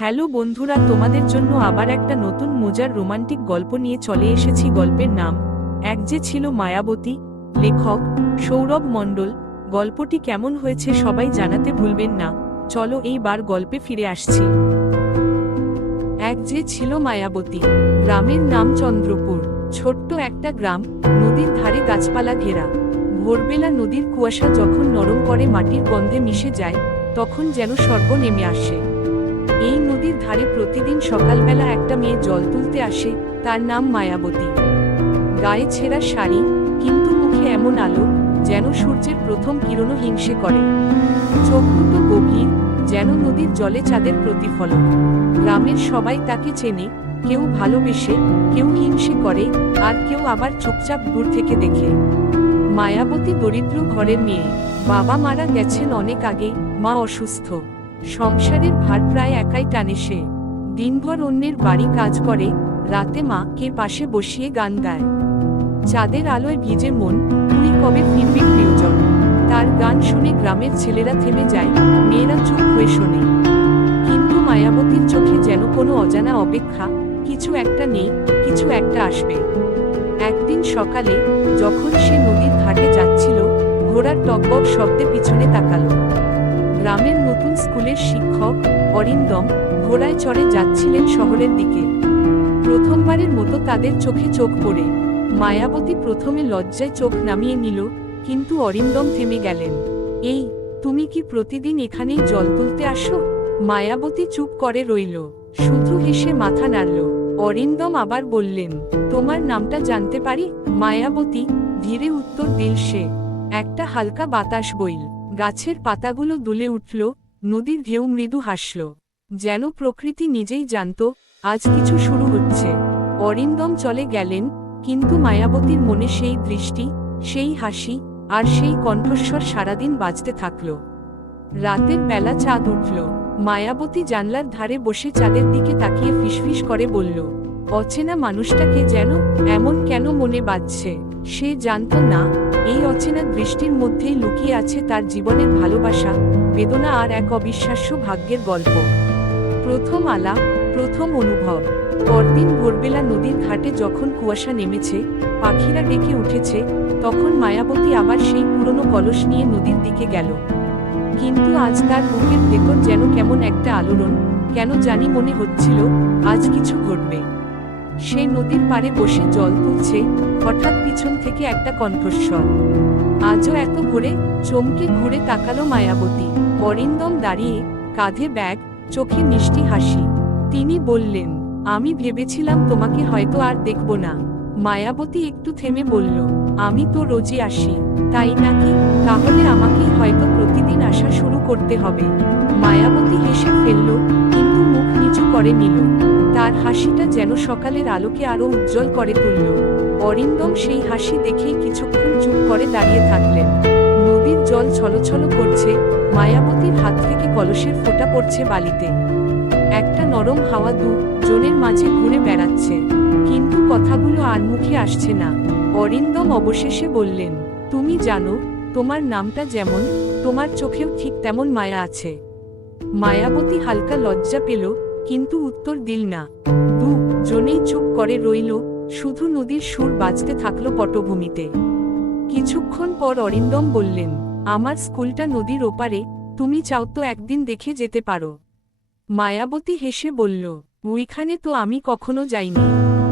Hello বন্ধুরা, তোমাদের জন্য আবার একটা নতুন মজার রোমান্টিক গল্প নিয়ে চলে এসেছি। গল্পের নাম এক যে ছিল মায়াবতী। লেখক সৌরভ মণ্ডল। গল্পটি কেমন হয়েছে সবাই জানাতে ভুলবেন না। চলো এইবার গল্পে ফিরে আসছি। এক যে ছিল মায়াবতী। গ্রামের নাম চন্দ্রপুর। ছোট্ট একটা গ্রাম, নদীর ধারে গাছপালা ঘেরা। ভোরবেলা নদীর কুয়াশা যখন নরম করে মাটির গন্ধে মিশে যায়, তখন যেন স্বর্গ নেমে আসে। এই নদীর ধারে প্রতিদিন সকালবেলা একটা মেয়ে জল তুলতে আসে, তার নাম মায়াবতী। গায়ে ছেঁড়া শাড়ি, কিন্তু মুখে এমন আলো যেন সূর্যের প্রথম কিরণও হিংসে করে। চোখ দুটো গভীর, যেন নদীর জলে চাঁদের প্রতিফলন। গ্রামের সবাই তাকে চেনে, কেউ ভালোবেসে, কেউ হিংসে করে, আর কেউ আবার চুপচাপ দূর থেকে দেখে। মায়াবতী দরিদ্র ঘরের মেয়ে। বাবা মারা গেছেন অনেক আগে, মা অসুস্থ। সংসারের ভার প্রায় একাই টানে সে। দিনভর অন্যের বাড়ি কাজ করে, রাতে মাকে পাশে বসিয়ে গান গায়। চাঁদের আলোয় ভিজে মন, তুই কবে ফিরবি প্রিয়জন। তার গান শুনে গ্রামের ছেলেরা থেমে যায়, মেয়েরা চুপ হয়ে শোনে। কিন্তু মায়াবতীর চোখে যেন কোনো অজানা অপেক্ষা, কিছু একটা নেই, কিছু একটা আসবে। একদিন সকালে যখন সে নদীর ঘাটে যাচ্ছিল, ঘোড়ার টকবক শব্দে পিছনে তাকালো। গ্রামের নতুন স্কুলের শিক্ষক অরিন্দম ঘোড়ায় চড়ে যাচ্ছিলেন শহরের দিকে। প্রথমবারের মতো তাদের চোখে চোখ পড়ে। মায়াবতী প্রথমে লজ্জায় চোখ নামিয়ে নিল, কিন্তু অরিন্দম থেমে গেলেন। এই, তুমি কি প্রতিদিন এখানেই জল তুলতে আসো? মায়াবতী চুপ করে রইল, শুধু হেসে মাথা নাড়ল। অরিন্দম আবার বললেন, তোমার নামটা জানতে পারি? মায়াবতী ধীরে উত্তর দিল সে। একটা হালকা বাতাস বইল, গাছের পাতাগুলো দুলে উঠল, নদীর ঢেউ মৃদু হাসল, যেন প্রকৃতি নিজেই জানত আজ কিছু শুরু হচ্ছে। অরিন্দম চলে গেলেন, কিন্তু মায়াবতীর মনে সেই দৃষ্টি, সেই হাসি, আর সেই কণ্ঠস্বর সারাদিন বাজতে থাকল। রাতের বেলা চাঁদ উঠল। মায়াবতী জানলার ধারে বসে চাঁদের দিকে তাকিয়ে ফিসফিস করে বলল, অচেনা মানুষটাকে যেন এমন কেন মনে বাজছে। সে জানত না, এই অচেনা দৃষ্টির মধ্যেই লুকিয়ে আছে তার জীবনের ভালোবাসা, বেদনা আর এক অবিশ্বাস্য ভাগ্যের গল্প। প্রথম আলাপ, প্রথম অনুভব। পরদিন ভোরবেলা নদীর ঘাটে যখন কুয়াশা নেমেছে, পাখিরা ডেকে উঠেছে, তখন মায়াবতী আবার সেই পুরনো কলস নিয়ে নদীর দিকে গেল। কিন্তু আজ তার বুকের ভেতর যেন কেমন একটা আলোড়ন, কেন জানি মনে হচ্ছিল আজ কিছু ঘটবে। সে নদীর পাড়ে বসে জল তুলছে, হঠাৎ পিছন থেকে একটা কণ্ঠস্বর। আজও এত ভোরে? চমকে ঘুরে তাকালো মায়াবতী। অরিন্দম দাঁড়িয়ে, কাঁধে ব্যাগ, চোখে মিষ্টি হাসি। তিনি বললেন, আমি ভেবেছিলাম তোমাকে হয়তো আর দেখব না। মায়াবতী একটু থেমে বলল, আমি তো রোজই আসি। তাই নাকি? তাহলে আমাকেই হয়তো প্রতিদিন আসা শুরু করতে হবে। মায়াবতী হেসে ফেলল, কিন্তু মুখ নিচু করে নিল। তার হাসিটা যেন সকালের আলোকে আরো উজ্জ্বল করে তুলল। অরিন্দম সেই হাসি দেখেই কিছুক্ষণ চুপ করে দাঁড়িয়ে থাকলেন। নদীর জল ছলছল করছে, মায়াবতীর হাত থেকে কলসের ফোঁটা পড়ছে বালিতে। একটা নরম হাওয়া দুজনের মাঝে ঘুরে বেড়াচ্ছে, কিন্তু কথাগুলো আর মুখে আসছে না। অরিন্দম অবশেষে বললেন, তুমি জানো, তোমার নামটা যেমন, তোমার চোখেও ঠিক তেমন মায়া আছে। মায়াবতী হালকা লজ্জা পেল, কিন্তু উত্তর দিল না। দুজনেই চুপ করে রইল, শুধু নদীর সুর বাজতে থাকলো পটভূমিতে। কিছুক্ষণ পর অরিন্দম বললেন, আমার স্কুলটা নদীর ওপারে, তুমি চাও তো একদিন দেখে যেতে পারো। মায়াবতী হেসে বলল, ওইখানে তো আমি কখনো যাইনি।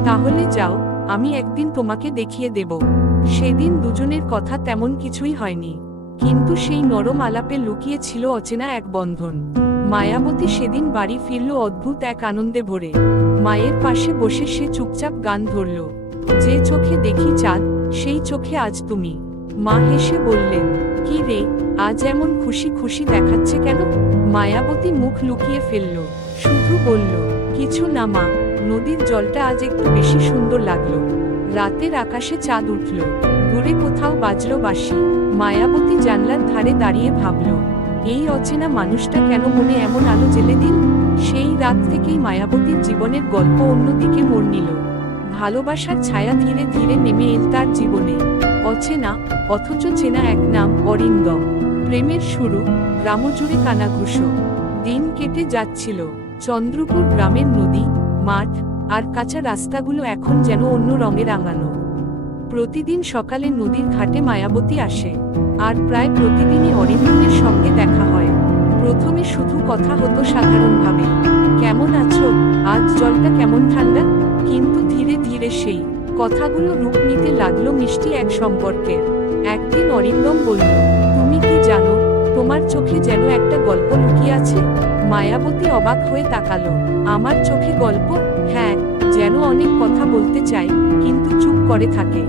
তাহলে যাও, আমি একদিন তোমাকে দেখিয়ে দেব। সেদিন দুজনের কথা তেমন কিছুই হয়নি, কিন্তু সেই নরম আলাপে লুকিয়ে ছিল অচেনা এক বন্ধন। মায়াবতী সেদিন বাড়ি ফিরল অদ্ভুত এক আনন্দে ভরে। মায়ের পাশে বসে সে চুপচাপ গান ধরল, যে চোখে দেখি চাঁদ, সেই চোখে আজ তুমি। মা হেসে বললেন, কি রে, আজ এমন খুশি খুশি দেখাচ্ছে কেন? মায়াবতী মুখ লুকিয়ে ফেলল, শুধু বলল, কিছু না মা, নদীর জলটা আজ একটু বেশি সুন্দর লাগলো। রাতের আকাশে চাঁদ উঠল, দূরে কোথাও বাজলো বাঁশি। মায়াবতী জানলার ধারে দাঁড়িয়ে ভাবল, এই অচেনা মানুষটা কেন মনে এমন আলো জেলে দিল? সেই রাত থেকেই মায়াবতীর জীবনের গল্প অন্য দিকে মোড় নিল। ভালোবাসার ছায়া ধীরে ধীরে নেমে এল তার জীবনে। অচেনা অথচ চেনা এক নাম, অরিন্দম। প্রেমের শুরু, গ্রামজুড়ে কানাঘুষো। দিন কেটে যাচ্ছিল, চন্দ্রপুর গ্রামের নদী, মাঠ আর কাঁচা রাস্তাগুলো এখন যেন অন্য রঙে রাঙানো। প্রতিদিন সকালে নদীর ঘাটে মায়াবতী আসে, আর প্রায় প্রতিদিনই অরিন্দমের সঙ্গে দেখা হয়। প্রথমে শুধু কথা হতো সাধারণভাবে, কেমন আছো, আজ জলটা কেমন ঠান্ডা। কিন্তু ধীরে ধীরে সেই কথাগুলো রূপ নিতে লাগলো মিষ্টি এক সম্পর্কের। একদিন অরিন্দম বলল, তুমি কি জানো, তোমার চোখে যেন একটা গল্প লুকিয়ে আছে। মায়াবতী অবাক হয়ে তাকালো। আমার চোখে গল্প? হ্যাঁ, যেন অনেক কথা বলতে চায়, কিন্তু চুপ করে থাকে।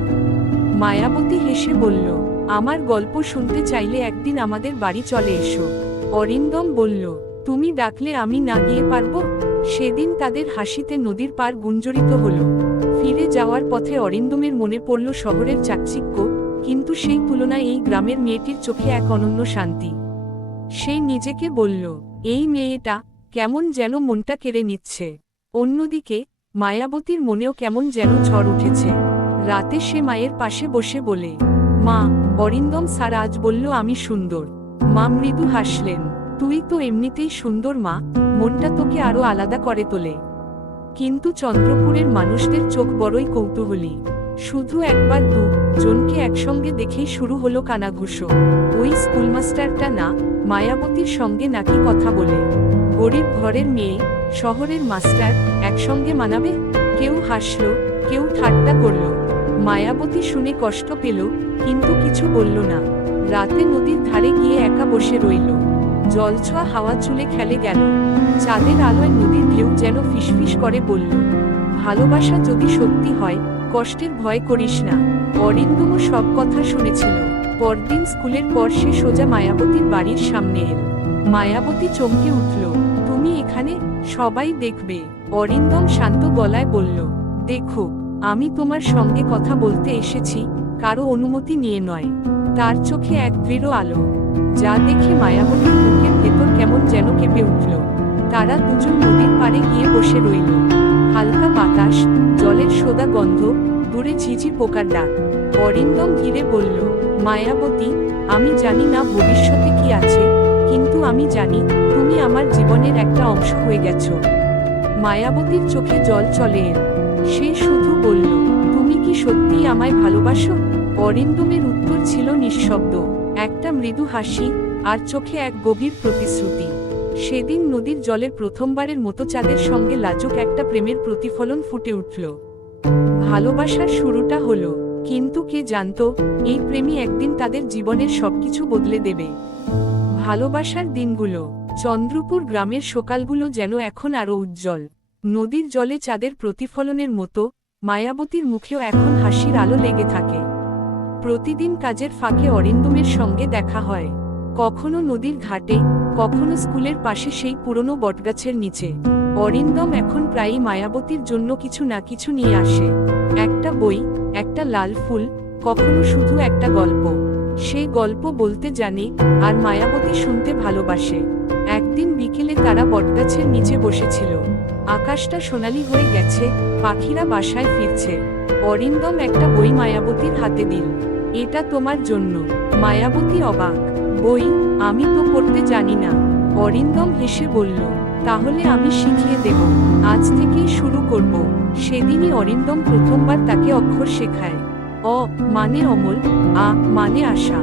মায়াবতী হেসে বলল, আমার গল্প শুনতে চাইলে একদিন আমাদের বাড়ি চলে এসো। অরিন্দম বলল, তুমি ডাকলে আমি না গিয়ে পারবো। সেদিন তাদের হাসিতে নদীর পার গুঞ্জরিত হলো। ফিরে যাওয়ার পথে অরিন্দমের মনে পড়ল শহরের চাকচিক্য, কিন্তু সেই তুলনায় এই গ্রামের মেয়েটির চোখে এক অনন্য শান্তি। সে নিজেকে বলল, এই মেয়েটা কেমন যেন মনটা কেড়ে নিচ্ছে। অন্যদিকে মায়াবতীর মনেও কেমন যেন ঝড় উঠেছে। রাতে সে মায়ের পাশে বসে বলে, মা, অরিন্দম স্যার আজ বলল আমি সুন্দর। মা মৃদু হাসলেন, তুই তো এমনিতেই সুন্দর মা, মনটা তোকে আরো আলাদা করে তোলে। কিন্তু চন্দ্রপুরের মানুষদের চোখ বড়ই কৌতূহলী। শুধু একবার জনকে একসঙ্গে দেখেই শুরু হলো কানাঘুষো। ওই স্কুলমাস্টারটা না, মায়াবতীর সঙ্গে নাকি কথা বলে। গরিব ঘরের মেয়ে, শহরের মাস্টার, একসঙ্গে মানাবে? কেউ হাসল, কেউ ঠাট্টা করল। মায়াবতী শুনে কষ্ট পেল, কিন্তু কিছু বলল না। রাতে নদীর ধারে গিয়ে একা বসে রইল। জলছোয়া হাওয়া চুলে খেলে গেল। চাঁদের আলোয় নদীর ঢেউ যেন ফিসফিস করে বলল, ভালোবাসা যদি সত্যি হয়, কষ্টের ভয় করিস না। অরিন্দমও সব কথা শুনেছিল। পরদিন স্কুলের পর সে সোজা মায়াবতীর বাড়ির সামনে এল। মায়াবতী চমকে উঠল, তুমি এখানে? সবাই দেখবে। অরিন্দম শান্ত গলায় বলল, দেখুক, আমি তোমার সঙ্গে কথা বলতে এসেছি, কারো অনুমতি নিয়ে নয়। তার চোখে এক দৃঢ় আলো, যা দেখে মায়াবতীর বুকের ভেতর কেমন যেন কেঁপে উঠল। তারা দুজন নদীর পাড়ে গিয়ে বসে রইল। হালকা বাতাস, জলের সোদা গন্ধ, দূরে ঝিঝি পোকার ডাক। অরিন্দম ধীরে বলল, মায়াবতী, আমি জানি না ভবিষ্যতে কি আছে, কিন্তু আমি জানি তুমি আমার জীবনের একটা অংশ হয়ে গেছো। মায়াবতীর চোখে জল চলে এল। সে শুধু বলল, তুমি কি সত্যিই আমায় ভালোবাসো? অরিন্দমের উত্তর ছিল নিঃশব্দ, একটা মৃদু হাসি, আর চোখে এক গভীর প্রতিশ্রুতি। সেদিন নদীর জলের প্রথমবারের মতো চাঁদের সঙ্গে লাজুক একটা প্রেমের প্রতিফলন ফুটে উঠল। ভালোবাসার শুরুটা হলো, কিন্তু কে জানতো, এই প্রেমই একদিন তাদের জীবনের সবকিছু বদলে দেবে। ভালোবাসার দিনগুলো, চন্দ্রপুর গ্রামের সকালগুলো যেন এখন আরো উজ্জ্বল। নদীর জলে চাঁদের প্রতিফলনের মতো মায়াবতীর মুখেও এখন হাসির আলো লেগে থাকে। প্রতিদিন কাজের ফাঁকে অরিন্দমের সঙ্গে দেখা হয়, কখনো নদীর ঘাটে, কখনো স্কুলের পাশে সেই পুরনো বটগাছের নিচে। অরিন্দম এখন প্রায়ই মায়াবতীর জন্য কিছু না কিছু নিয়ে আসে, একটা বই, একটা লাল ফুল, কখনো শুধু একটা গল্প। সে গল্প বলতে জানে, আর মায়াবতী শুনতে ভালোবাসে। একদিন বিকেলে তারা বটগাছের নিচে বসেছিল। আকাশটা সোনালি হয়ে গেছে, পাখিরা বাসায় ফিরছে। অরিন্দম একটা বই মায়াবতীর হাতে দিল। এটা তোমার জন্য। মায়াবতী অবাক, বই? আমি তো পড়তে জানি না। অরিন্দম হেসে বলল, তাহলে আমি শিখিয়ে দেব, আজ থেকেই শুরু করব। সেদিনই অরিন্দম প্রথমবার তাকে অক্ষর শেখায়। অ মানে অমল, আ মানে আশা।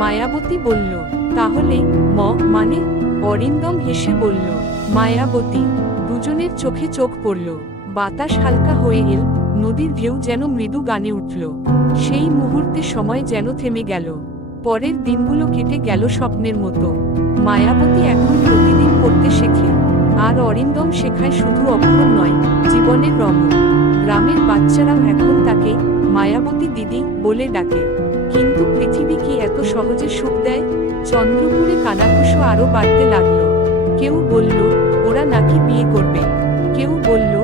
মায়াবতী বলল, তাহলে ম মানে? অরিন্দম হেসে বলল, মায়াবতী। দুজনের চোখে চোখ পড়ল। বাতাস হালকা হয়ে এল, নদীর ঢেউ যেন মৃদু গানে উঠল। সেই মুহূর্তে সময় যেন থেমে গেল। পরের দিনগুলো কেটে গেল স্বপ্নের মতো। মায়াবতী এখন প্রতিদিন পড়তে শেখে, আর অরিন্দম শেখায় শুধু অক্ষর নয়, জীবনের রঙ। গ্রামের বাচ্চারাও এখন তাকে মায়াবতী দিদি বলে ডাকে। কিন্তু পৃথিবী কি এত সহজে সুখ দেয়? চন্দ্রপুরে কানাঘুষো আরো বাড়তে লাগলো। কেউ বলল, ওরা নাকি বিয়ে করবে। কেউ বলল,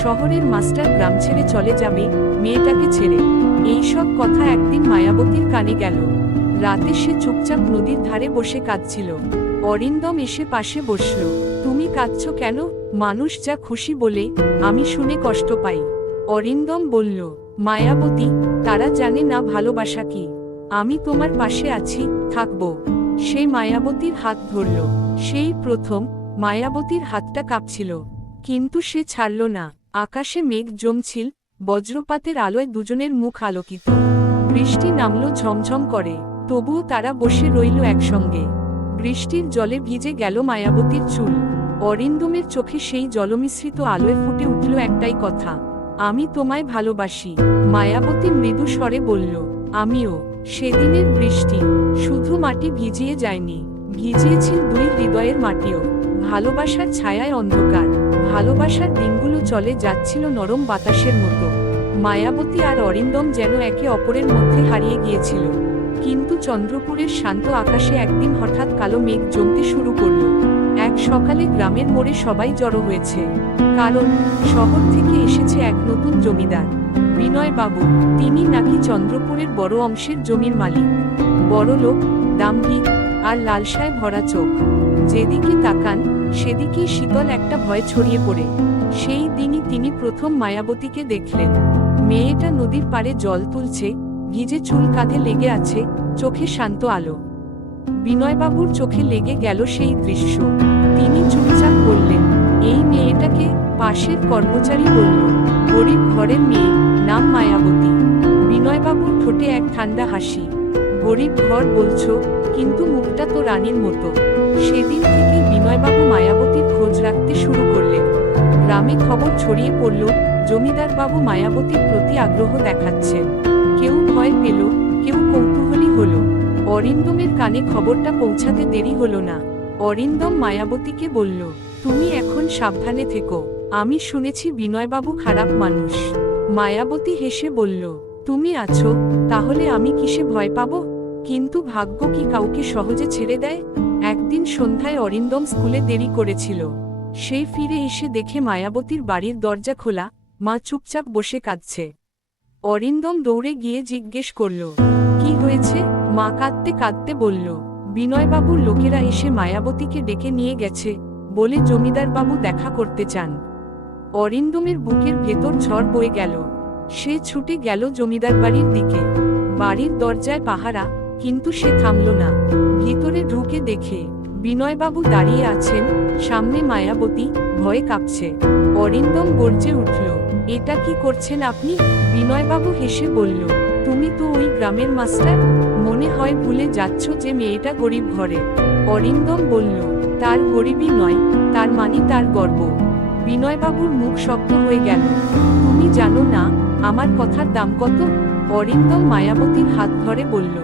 শহরের মাস্টার গ্রাম ছেড়ে চলে যাবে, মেয়েটাকে ছেড়ে। এইসব কথা একদিন মায়াবতীর কানে গেল। রাতে সে চুপচাপ নদীর ধারে বসে কাঁদছিল। অরিন্দম এসে পাশে বসল। তুমি কাঁদছো কেন? মানুষ যা খুশি বলে, আমি শুনে কষ্ট পাই। অরিন্দম বলল, মায়াবতী, তারা জানে না ভালোবাসা কি। আমি তোমার পাশে আছি, থাকবো। সে মায়াবতীর হাত ধরল। সেই প্রথম মায়াবতীর হাতটা কাঁপছিল, কিন্তু সে ছাড়ল না। আকাশে মেঘ জমছিল, বজ্রপাতের আলোয় দুজনের মুখ আলোকিত। বৃষ্টি নামল ঝমঝম করে, তবুও তারা বসে রইল একসঙ্গে। বৃষ্টির জলে ভিজে গেল মায়াবতীর চুল। অরিন্দমের চোখে সেই জলমিশ্রিত আলোয় ফুটে উঠল একটাই কথা, আমি তোমায় ভালোবাসি। মায়াবতী মৃদু স্বরে বলল, আমিও। সেদিনের বৃষ্টি শুধু মাটি ভিজিয়ে যায়নি, ভিজিয়েছিল দুই হৃদয়ের মাটিও। ভালোবাসার ছায়ায় অন্ধকার, ভালোবাসার দিনগুলো চলে যাচ্ছিল নরম বাতাসের মতো। মায়াবতী আর অরিন্দম যেন একে অপরের মধ্যে হারিয়ে গিয়েছিল। কিন্তু চন্দ্রপুরের শান্ত আকাশে একদিন হঠাৎ কালো মেঘ জমতে শুরু করল। এক সকালে গ্রামের মোড়ে সবাই জড়ো হয়েছে, কারণ শহর থেকে এসেছে এক নতুন জমিদার, বিনয় বাবু। তিনি নাকি চন্দ্রপুরের বড় অংশের জমির মালিক। বড় লোক, দাম্ভিক আর লালসায় ভরা চোখ। যেদিকে তাকান সেদিকেই শীতল একটা ভয় ছড়িয়ে পড়ে। সেই দিনই তিনি প্রথম মায়াবতীকে দেখলেন। মেয়েটা নদীর পাড়ে জল তুলছে, ভিজে চুল কাঁধে লেগে আছে, চোখে শান্ত আলো। বিনয়বাবুর চোখে লেগে গেল সেই দৃশ্য। তিনি চুপচাপ বললেন, এই মেয়েটাকে? পাশের কর্মচারী বলল, গরিব ঘরের মেয়ে, নাম মায়াবতী। বিনয়বাবুর ঠোঁটে এক ঠান্ডা হাসি। গরিব ঘর বলছো, কিন্তু মুখটা তো রানীর মতো। সেদিন থেকে বিনয়বাবু মায়াবতীর খোঁজ রাখতে শুরু করলেন। গ্রামে খবর ছড়িয়ে পড়ল, জমিদার বাবু মায়াবতীর প্রতি আগ্রহ দেখাচ্ছেন। কেউ ভয় পেল, কেউ কৌতূহলী হল। অরিন্দমের কানে খবরটা পৌঁছাতে দেরি হলো না। অরিন্দম মায়াবতীকে বলল, তুমি এখন সাবধানে থেকো, আমি শুনেছি বিনয়বাবু খারাপ মানুষ। মায়াবতী হেসে বলল, তুমি আছো, তাহলে আমি কিসে ভয় পাবো? কিন্তু ভাগ্য কি কাউকে সহজে ছেড়ে দেয়? একদিন সন্ধ্যায় অরিন্দম স্কুলে দেরি করেছিল। সে ফিরে এসে দেখে মায়াবতীর বাড়ির দরজা খোলা, মা চুপচাপ বসে কাঁদছে। অরিন্দম দৌড়ে গিয়ে জিজ্ঞেস করল, কি হয়েছে? মা কাঁদতে কাঁদতে বলল, বিনয়বাবুর লোকেরা এসে মায়াবতীকে ডেকে নিয়ে গেছে, বলে জমিদার বাবু দেখা করতে চান। অরিন্দমের বুকের ভেতর ঝড় বয়ে গেল। সে ছুটে গেল জমিদার বাড়ির দিকে। বাড়ির দরজায় পাহারা, কিন্তু সে থামল না। ভিতরে ঢুকে দেখে বিনয়বাবু দাঁড়িয়ে আছেন, সামনে মায়াবতী, ভয়ে কাঁপছে। অরিন্দম গর্জে উঠল, এটা কি করছেন আপনি? বিনয়বাবু হেসে বলল, তুমি তো ওই গ্রামের মাস্টার, মনে হয় ভুলে যাচ্ছ যে মেয়েটা গরিব ঘরের। অরিন্দম বলল, তার গরিবই নয়, তার মানে তার গর্ব। বিনয়বাবুর মুখ শক্ত হয়ে গেল। তুমি জানো না আমার কথার দাম কত? অরিন্দম মায়াবতীর হাত ধরে বলল,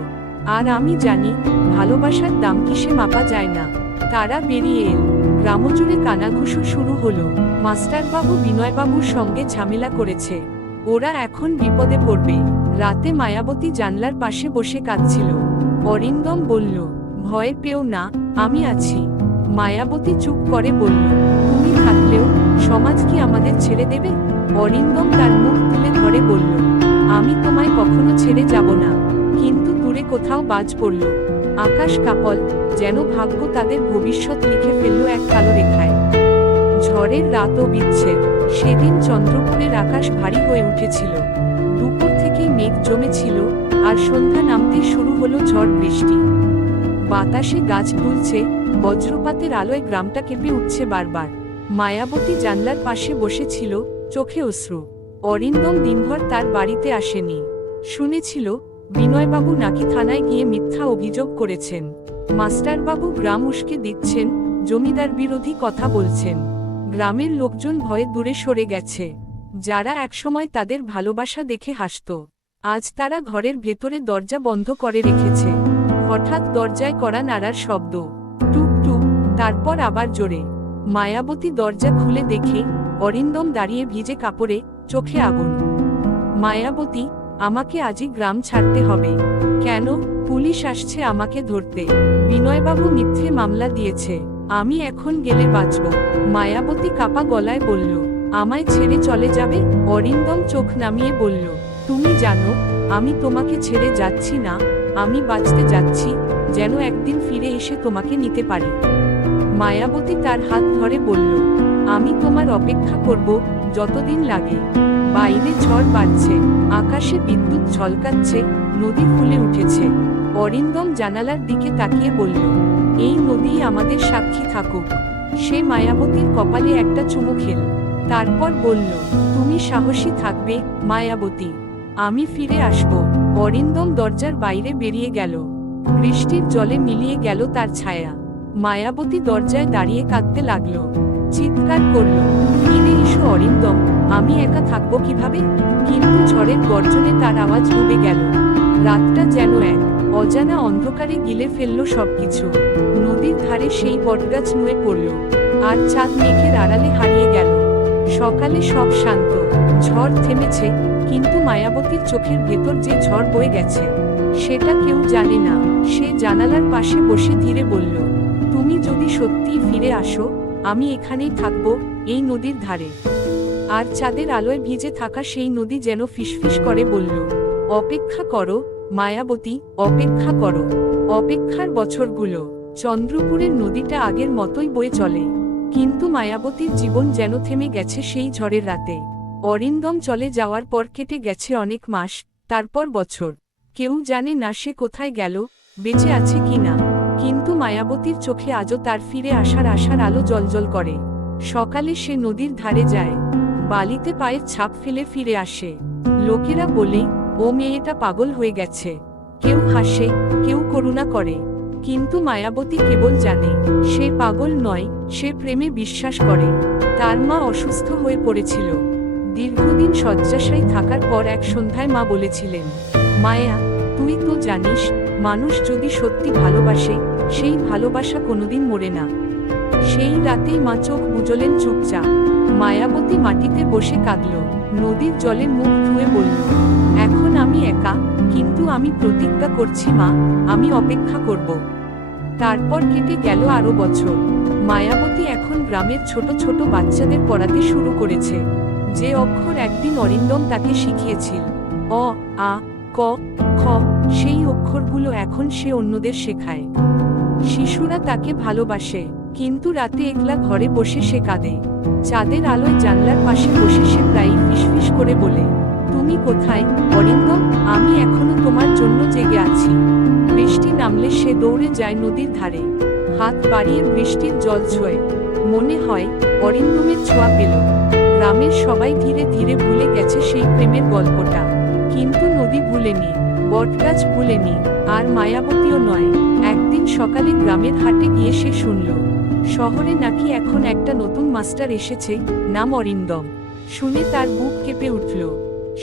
আর আমি জানি, ভালোবাসার দাম কিসে মাপা যায় না। তারা বেরিয়ে এল। গ্রামজুড়ে কানাঘুষো শুরু হলো। মাস্টারবাবু বিনয়বাবুর সঙ্গে ঝামেলা করেছে, ওরা এখন বিপদে পড়বে। রাতে মায়াবতী জানলার পাশে বসে কাঁদছিল। অরিন্দম বলল, ভয় পেও না, আমি আছি। মায়াবতী চুপ করে বলল, তুমি থাকলেও সমাজ কি আমাদের ছেড়ে দেবে? অরিন্দম তার মুখ তুলে ধরে বলল, আমি তোমায় কখনো ছেড়ে যাব না। কিন্তু দূরে কোথাও বাজ পড়ল। আকাশ কাপল, যেন ভাগ্য তাদের ভবিষ্যৎ লিখে ফেলল এক কালো রেখায়। ঝড়ের রাতও বিচ্ছেদ। সেদিন চন্দ্রপুরের আকাশ ভারী হয়ে উঠেছিল। দুপুর থেকেই মেঘ জমেছিল, আর সন্ধ্যা নামতে শুরু হলো ঝড় বৃষ্টি। বাতাসে গাছ দুলছে, বজ্রপাতের আলোয় গ্রামটা কেঁপে উঠছে বারবার। মায়াবতী জানলার পাশে বসেছিল, চোখে অশ্রু। অরিন্দম দিনভর তার বাড়িতে আসেনি। শুনেছিল বিনয়বাবু নাকি থানায় গিয়ে মিথ্যা অভিযোগ করেছেন। মাস্টারবাবু গ্রাম উস্কে দিচ্ছেন, জমিদার বিরোধী কথা বলছেন। গ্রামের লোকজন ভয়ে দূরে সরে গেছে। যারা একসময় তাদের ভালোবাসা দেখে হাসত, আজ তারা ঘরের ভেতরে দরজা বন্ধ করে রেখেছে। হঠাৎ দরজায় কড়া নাড়ার শব্দ, টুক টুক, তারপর আবার জোরে। মায়াবতী দরজা খুলে দেখে অরিন্দম দাঁড়িয়ে ভিজে কাপড়ে, চোখে আগুন। মায়াবতী, আমাকে আজই গ্রাম ছাড়তে হবে। কেন? পুলিশ আসছে আমাকে ধরতে। বিনয়বাবু মিথ্যে মামলা দিয়েছে, আমি এখন গেলে বাঁচব। মায়াবতী কাপা গলায় বলল, আমায় ছেড়ে চলে যাবে? অরিন্দম চোখ নামিয়ে বলল, তুমি জানো আমি তোমাকে ছেড়ে যাচ্ছি না, আমি বাঁচতে যাচ্ছি, যেন একদিন ফিরে এসে তোমাকে নিতে পারি। মায়াবতী তার হাত ধরে বলল, আমি তোমার অপেক্ষা করব, যতদিন লাগে। বাইরে ঝড় বাড়ছে, আকাশে বিদ্যুৎ ঝলকাচ্ছে, নদী ফুলে উঠেছে। অরিন্দম জানালার দিকে তাকিয়ে বলল, এই নদী আমাদের সাক্ষী থাকুক। সে মায়াবতীর কপালে একটা চুমু খেল, তারপর বলল, তুমি সাহসী থাকবে মায়াবতী, আমি ফিরে আসব। অরিন্দম দরজার বাইরে বেরিয়ে গেল। বৃষ্টির জলে মিলিয়ে গেল তার ছায়া। মায়াবতী দরজায় দাঁড়িয়ে কাঁদতে লাগলো, চিৎকার করল, ফিরে এসো অরিন্দম, আমি একা থাকবো কিভাবে? কিন্তু ঝড়ের গর্জনে তার আওয়াজ ডুবে গেল। রাতটা যেন এক অজানা অন্ধকারে গিলে ফেলল সবকিছু। নদীর ধারে সেই বটগাছ নুয়ে পড়ল, আর চাঁদ মেঘের আড়ালে হারিয়ে গেল। সকালে সব শান্ত, ঝড় থেমেছে, কিন্তু মায়াবতীর চোখের ভেতর যে ঝড় বয়ে গেছে সেটা কেউ জানে না। সে জানালার পাশে বসে ধীরে বলল, তুমি যদি সত্যিই ফিরে আসো, আমি এখানেই থাকবো, এই নদীর ধারে। আর চাঁদের আলোয় ভিজে থাকা সেই নদী যেন ফিসফিস করে বলল, অপেক্ষা করো মায়াবতী, অপেক্ষা করো। অপেক্ষার বছরগুলো। চন্দ্রপুরের নদীটা আগের মতোই বয়ে চলে, কিন্তু মায়াবতীর জীবন যেন থেমে গেছে সেই ঝড়ের রাতে। অরিন্দম চলে যাওয়ার পর কেটে গেছে অনেক মাস, তারপর বছর। কেউ জানে না সে কোথায় গেল, বেঁচে আছে কিনা। কিন্তু মায়াবতীর চোখে আজও তার ফিরে আসার আশার আলো জ্বলজ্বল করে। সকালে সে নদীর ধারে যায়, বালিতে পায়ের ছাপ ফেলে ফিরে আসে। লোকেরা বলে, ও মেয়েটা পাগল হয়ে গেছে। কেউ হাসে, কেউ করুণা করে, কিন্তু মায়াবতী কেবল জানে সে পাগল নয়, সে প্রেমে বিশ্বাস করে। তার মা অসুস্থ হয়ে পড়েছিল। দীর্ঘদিন শয্যাশায়ী থাকার পর এক সন্ধ্যায় মা বলেছিলেন, মায়া, তুই তো জানিস, মানুষ যদি সত্যি ভালোবাসে, সেই ভালোবাসা কোনোদিন মরে না। সেই রাতেই মা চোখ বুজলেন চুপচাপ। মায়াবতী মাটিতে বসে কাঁদল, নদীর জলে মুখ ধুয়ে বলল, এখন আমি একা, কিন্তু আমি প্রতিজ্ঞা করছি মা, আমি অপেক্ষা করব। তারপর কেটে গেল আরো বছর। মায়াবতী এখন গ্রামের ছোট ছোট বাচ্চাদের পড়াতে শুরু করেছে। যে অক্ষর একদিন অরিন্দম তাকে শিখিয়েছিল, অ, আ, ক, খ, সেই অক্ষরগুলো এখন সে অন্যদের শেখায়। শিশুরা তাকে ভালোবাসে, কিন্তু রাতে একলা ঘরে বসে সে কাঁদে। চাঁদের আলোয় জানলার পাশে বসে সে প্রায়ই ফিসফিস করে বলে, তুমি কোথায় অরিন্দম? আমি এখনো তোমার জন্য জেগে আছি। বৃষ্টি নামলে সে দৌড়ে যায় নদীর ধারে, হাত বাড়িয়ে বৃষ্টির জল ছোঁয়। মনে হয় অরিন্দমের ছোঁয়া পেল। গ্রামের সবাই ধীরে ধীরে ভুলে গেছে সেই প্রেমের গল্পটা, কিন্তু নদী ভুলেনি, বটগাছ ভুলেনি, আর মায়াবতীও নয়। একদিন সকালে গ্রামের হাটে গিয়ে সে শুনল, শহরে নাকি এখন একটা নতুন মাস্টার এসেছে, নাম অরিন্দম। শুনে তার বুক কেঁপে উঠল।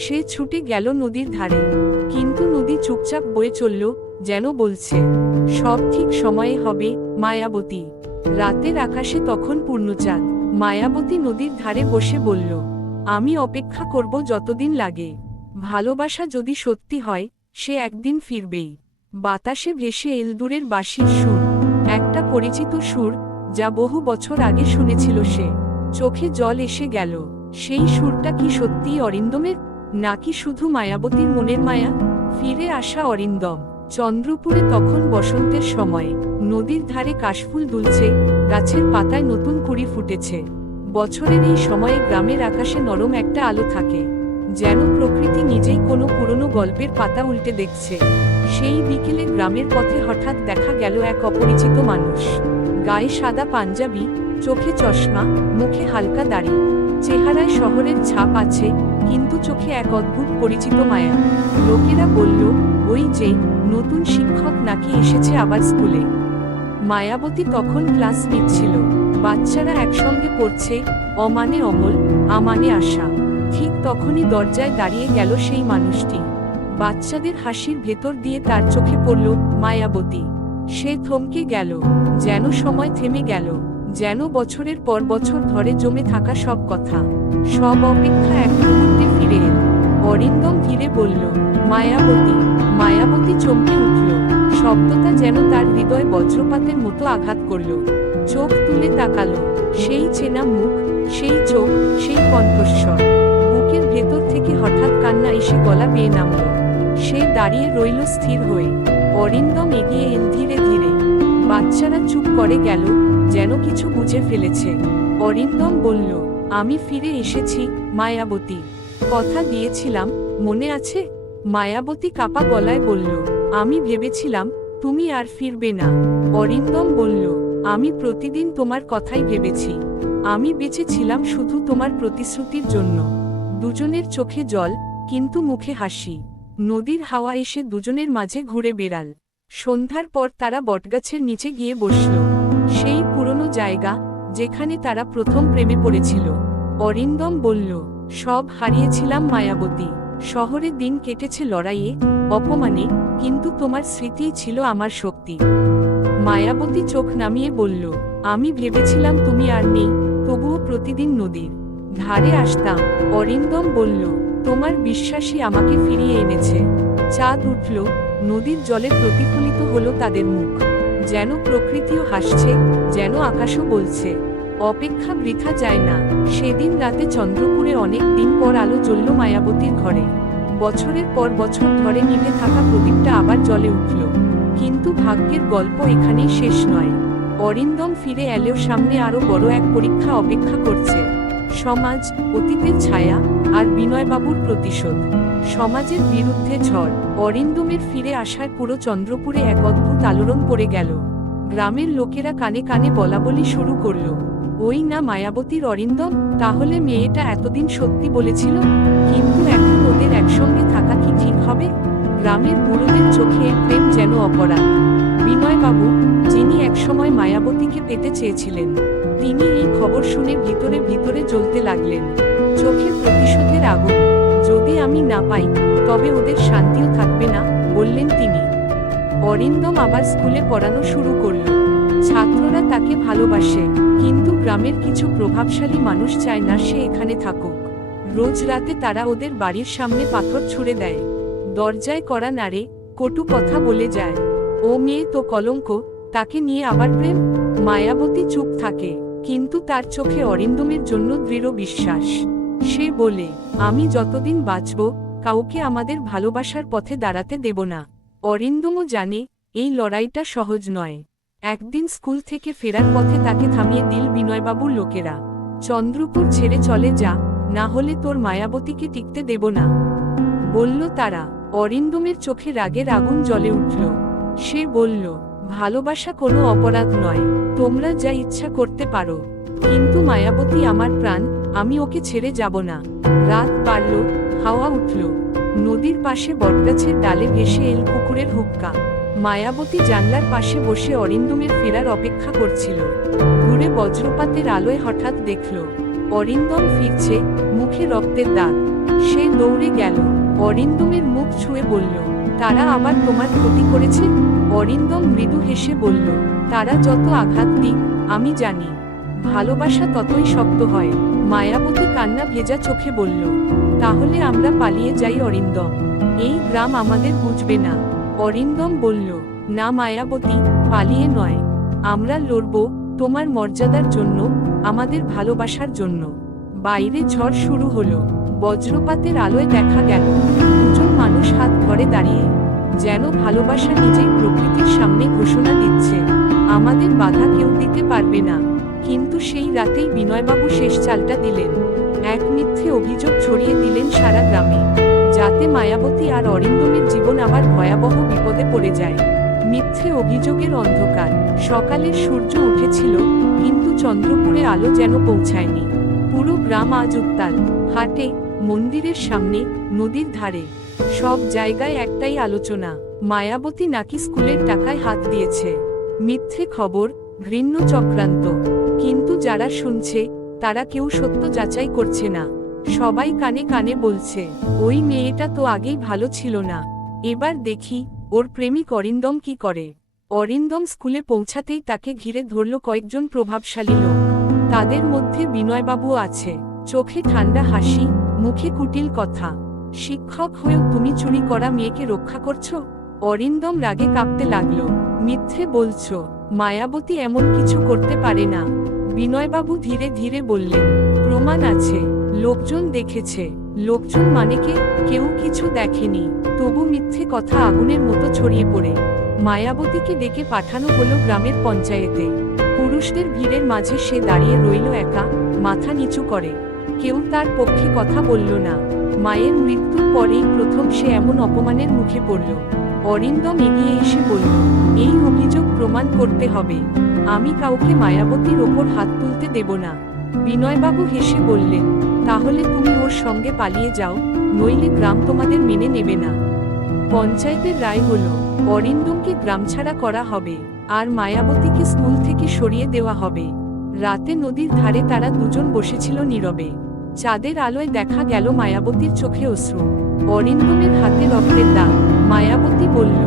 সে ছুটে গেল নদীর ধারে, কিন্তু নদী চুপচাপ বয়ে চলল, যেন বলছে, সব ঠিক সময়ে হবে মায়াবতী। রাতের আকাশে তখন পূর্ণচাঁদ। মায়াবতী নদীর ধারে বসে বলল, আমি অপেক্ষা করব যতদিন লাগে। ভালোবাসা যদি সত্যি হয়, সে একদিন ফিরবেই। বাতাসে ভেসে এল দূরের বাঁশির সুর, একটা পরিচিত সুর, যা বহু বছর আগে শুনেছিল সে। চোখে জল এসে গেল। সেই সুরটা কি সত্যিই অরিন্দমের, নাকি শুধু মায়াবতীর মনের মায়া? ফিরে আসা অরিন্দম। চন্দ্রপুরে তখন বসন্তের সময়। নদীর ধারে কাশফুল দুলছে, গাছের পাতায় নতুন কুড়ি ফুটেছে। বছরের এই সময়ে গ্রামের আকাশে নরম একটা আলো থাকে, যেন প্রকৃতি নিজেই কোনো পুরনো গল্পের পাতা উল্টে দেখছে। সেই বিকেলে গ্রামের পথে হঠাৎ দেখা গেল এক অপরিচিত মানুষ। গায়ে সাদা পাঞ্জাবি, চোখে চশমা, মুখে হালকা দাড়ি। চেহারায় শহরের ছাপ আছে, কিন্তু চোখে এক অদ্ভুত পরিচিত মায়া। লোকেরা বলল, ওই যে নতুন শিক্ষক নাকি এসেছে আবার স্কুলে। মায়াবতী তখন ক্লাস নিচ্ছিল। বাচ্চারা একসঙ্গে পড়ছে, অ মানে অমল, আ মানে আশা। ঠিক তখনই দরজায় দাঁড়িয়ে গেল সেই মানুষটি। বাচ্চাদের হাসির ভেতর দিয়ে তার চোখে পড়ল মায়াবতী। সে থমকে গেল, যেন সময় থেমে গেল, যেন বছরের পর বছর ধরে জমে থাকা সব কথা, সব অপেক্ষা এক মুহূর্তে ফিরে এল। অরিন্দম ধীরে বলল, মায়াবতী। মায়াবতী চমকে উঠল। শব্দটা যেন তার হৃদয় বজ্রপাতের মতো আঘাত করল। চোখ তুলে তাকালো, সেই চেনা মুখ, সেই চোখ, সেই কণ্ঠস্বর। বুকের ভেতর থেকে হঠাৎ কান্না এসে গলা বেয়ে নামল। সে দাঁড়িয়ে রইল স্থির হয়ে। অরিন্দম এগিয়ে এল ধীরে ধীরে। বাচ্চারা চুপ করে গেল, যেন কিছু বুঝে ফেলেছে। অরিন্দম বলল, আমি ফিরে এসেছি মায়াবতী। কথা দিয়েছিলাম, মনে আছে? মায়াবতী কাপা গলায় বলল, আমি ভেবেছিলাম তুমি আর ফিরবে না। অরিন্দম বলল, আমি প্রতিদিন তোমার কথাই ভেবেছি। আমি বেঁচে ছিলাম শুধু তোমার প্রতিশ্রুতির জন্য। দুজনের চোখে জল, কিন্তু মুখে হাসি। নদীর হাওয়া এসে দুজনের মাঝে ঘুরে বেড়াল। সন্ধ্যার পর তারা বটগাছের নিচে গিয়ে বসল। সেই পুরনো জায়গা, যেখানে তারা প্রথম প্রেমে পড়েছিল। অরিন্দম বলল, সব হারিয়েছিলাম মায়াবতী। শহরে দিন কেটেছে লড়াইয়ে, অপমানে, কিন্তু তোমার স্মৃতিই ছিল আমার শক্তি। মায়াবতী চোখ নামিয়ে বলল, আমি ভেবেছিলাম তুমি আর নেই, তবুও প্রতিদিন নদীর ধারে আসতাম। অরিন্দম বলল, তোমার বিশ্বাসই আমাকে ফিরিয়ে এনেছে। চাঁদ উঠল, নদীর জলে প্রতিফলিত হলো তাদের মুখ। যেন প্রকৃতিও হাসছে, যেন আকাশও বলছে, অপেক্ষা বৃথা যায় না। সেদিন রাতে চন্দ্রপুরে অনেক দিন পর আলো জ্বলল মায়াবতীর ঘরে। বছরের পর বছর ধরে নিভে থাকা প্রদীপটা আবার জ্বলে উঠল। কিন্তু ভাগ্যের গল্প এখানেই শেষ নয়। অরিন্দম ফিরে এলেও সামনে আরো বড় এক পরীক্ষা অপেক্ষা করছে। সমাজ, অতীতের ছায়া, আর বিনয়বাবুর প্রতিশোধ। সমাজের বিরুদ্ধে ঝড়। অরিন্দমের ফিরে আসায় পুরো চন্দ্রপুরে এক অদ্ভুত আলোড়ন পড়ে গেল। গ্রামের লোকেরা কানে কানে বলাবলি শুরু করল, ওই না মায়াবতীর অরিন্দম? তাহলে মেয়েটা এতদিন সত্যি বলেছিল। কিন্তু এখন ওদের একসঙ্গে থাকা কি ঠিক হবে? গ্রামের বুড়োদের চোখে প্রেম যেন অপরাধ। বিনয়বাবু, যিনি একসময় মায়াবতীকে পেতে চেয়েছিলেন, তিনি এই খবর শুনে ভিতরে ভিতরে জ্বলতে লাগলেন। চোখে প্রতিশোধের আগুন। যদি আমি না পাই, তবে ওদের শান্তিও থাকবে না, বললেন তিনি। অরিন্দম আবার স্কুলে পড়ানো শুরু করল। ছাত্ররা তাকে ভালোবাসে, কিন্তু গ্রামের কিছু প্রভাবশালী মানুষ চায় না সে এখানে থাকুক। রোজ রাতে তারা ওদের বাড়ির সামনে পাথর ছুঁড়ে দেয়, দরজায় কড়া নাড়ে, কটু কথা বলে যায়। ও মেয়ে তো কলঙ্ক, তাকে নিয়ে আবার প্রেম? মায়াবতী চুপ থাকে, কিন্তু তার চোখে অরিন্দমের জন্য দৃঢ় বিশ্বাস। সে বলে, আমি যতদিন বাঁচব, কাউকে আমাদের ভালোবাসার পথে দাঁড়াতে দেব না। অরিন্দমও জানে, এই লড়াইটা সহজ নয়। একদিন স্কুল থেকে ফেরার পথে তাকে থামিয়ে দিল বিনয়বাবুর লোকেরা। চন্দ্রপুর ছেড়ে চলে যা, না হলে তোর মায়াবতীকে টিকতে দেব না, বলল তারা। অরিন্দমের চোখে রাগের আগুন জ্বলে উঠল। সে বলল, ভালোবাসা কোনো অপরাধ নয়, তোমরা যা ইচ্ছা করতে পারো, কিন্তু মায়াবতী আমার প্রাণ, আমি ওকে ছেড়ে যাব না। রাত বাড়ল, হাওয়া উঠল, নদীর পাশে বটগাছের ডালে ভেসে এল কুকুরের হুক্কা। মায়াবতী জানলার পাশে বসে অরিন্দমের ফেরার অপেক্ষা করছিল। দূরে বজ্রপাতের আলোয় হঠাৎ দেখল অরিন্দম ফিরছে, মুখে রক্তের দাগ। সে দৌড়ে গেল, অরিন্দমের মুখ ছুঁয়ে বলল, তারা আবার তোমার ক্ষতি করেছে? অরিন্দম মৃদু হেসে বলল, তারা যত আঘাত দিক, আমি জানি ভালোবাসা ততই শক্ত হয়। মায়াবতী কান্না ভেজা চোখে বলল, তাহলে আমরা পালিয়ে যাই অরিন্দম, এই গ্রাম আমাদের বুঝবে না। অরিন্দম বলল, না মায়াবতী, পালিয়ে নয়, আমরা লড়ব, তোমার মর্যাদার জন্য, আমাদের ভালোবাসার জন্য। বাইরে ঝড় শুরু হলো। বজ্রপাতের আলোয় দেখা গেল দুজন মানুষ হাত ধরে দাঁড়িয়ে, যেন ভালোবাসা নিজেই প্রকৃতির সামনে ঘোষণা দিচ্ছে, আমাদের বাধা কেউ দিতে পারবে না। কিন্তু সেই রাতেই বিনয়বাবু শেষ চালটা দিলেন। এক মিথ্যে অভিযোগ ছড়িয়ে দিলেন সারা গ্রামে, যাতে মায়াবতী আর অরিন্দমের জীবন আবার ভয়াবহ বিপদে পড়ে যায়। মিথ্যে অভিযোগের অন্ধকার। সকালের সূর্য উঠেছিল, কিন্তু চন্দ্রপুরে আলো যেন পৌঁছায়নি। পুরো গ্রাম আজ উত্তাল। হাটে, মন্দিরের সামনে, নদীর ধারে, সব জায়গায় একটাই আলোচনা, মায়াবতী নাকি স্কুলের টাকায় হাত দিয়েছে। মিথ্যে খবর, ঘৃণ্য চক্রান্ত। কিন্তু যারা শুনছে, তারা কেউ সত্য যাচাই করছে না। সবাই কানে কানে বলছে, ওই মেয়েটা তো আগেই ভালো ছিল না, এবার দেখি ওর প্রেমিক অরিন্দম কি করে। অরিন্দম স্কুলে পৌঁছাতেই তাকে ঘিরে ধরল কয়েকজন প্রভাবশালী লোক। তাদের মধ্যে বিনয়বাবুও আছে। চোখে ঠান্ডা হাসি, মুখে কুটিল কথা। শিক্ষক হয়েও তুমি চুরি করা মেয়েকে রক্ষা করছো? অরিন্দম রাগে কাঁপতে লাগল। মিথ্যে বলছো, মায়াবতী এমন কিছু করতে পারে না। বিনয়বাবু ধীরে ধীরে বললেন, প্রমাণ আছে, লোকজন দেখেছে। লোকজন মানে কে? কেউ কিছু দেখেনি, তবু মিথ্যে কথা আগুনের মতো ছড়িয়ে পড়ে। মায়াবতীকে ডেকে পাঠানো হলো গ্রামের পঞ্চায়েতে। পুরুষদের ভিড়ের মাঝে সে দাঁড়িয়ে রইল একা, মাথা নিচু করে। কেউ তার পক্ষে কথা বলল না। মায়ের মৃত্যুর পরেই প্রথম সে এমন অপমানের মুখে পড়ল। অরিন্দম এগিয়ে এসে বলল, এই অভিযোগ প্রমাণ করতে হবে। আমি কাউকে মায়াবতীর ওপর হাত তুলতে দেব না। বিনয়বাবু হেসে বললেন, তাহলে তুমি ওর সঙ্গে পালিয়ে যাও, নইলে গ্রাম তোমাদের মেনে নেবে না। পঞ্চায়েতের রায় হলো, অরিন্দমকে গ্রামছাড়া করা হবে, আর মায়াবতীকে স্কুল থেকে সরিয়ে দেওয়া হবে। রাতে নদীর ধারে তারা দুজন বসেছিল নীরবে। চাঁদের আলোয় দেখা গেল মায়াবতীর চোখে অশ্রু, অরিন্দমের হাতে রক্তের দাগ। মায়াবতী বলল,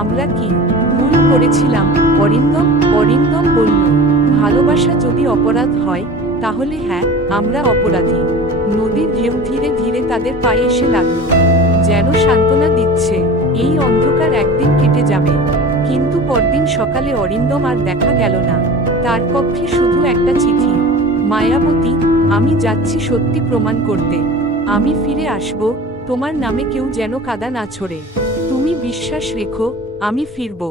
আমরা কি ভুল করেছিলাম? অরিন্দম অরিন্দম বলল, ভালোবাসা যদি অপরাধ হয় তাহলে হ্যাঁ, আমরা অপরাধী। নদীর ঢেউ ধীরে ধীরে তাদের পায়ে এসে লাগলো, যেন সান্ত্বনা দিচ্ছে, এই অন্ধকার একদিন কেটে যাবে। কিন্তু পরদিন সকালে অরিন্দম আর দেখা গেল না। তার কক্ষে শুধু একটা চিঠি, মায়াবতী, আমি যাচ্ছি সত্যি প্রমাণ করতে। আমি ফিরে আসব, তোমার নামে কেউ যেন কাদা না ছড়ে। তুমি বিশ্বাস রেখো, আমি ফিরব।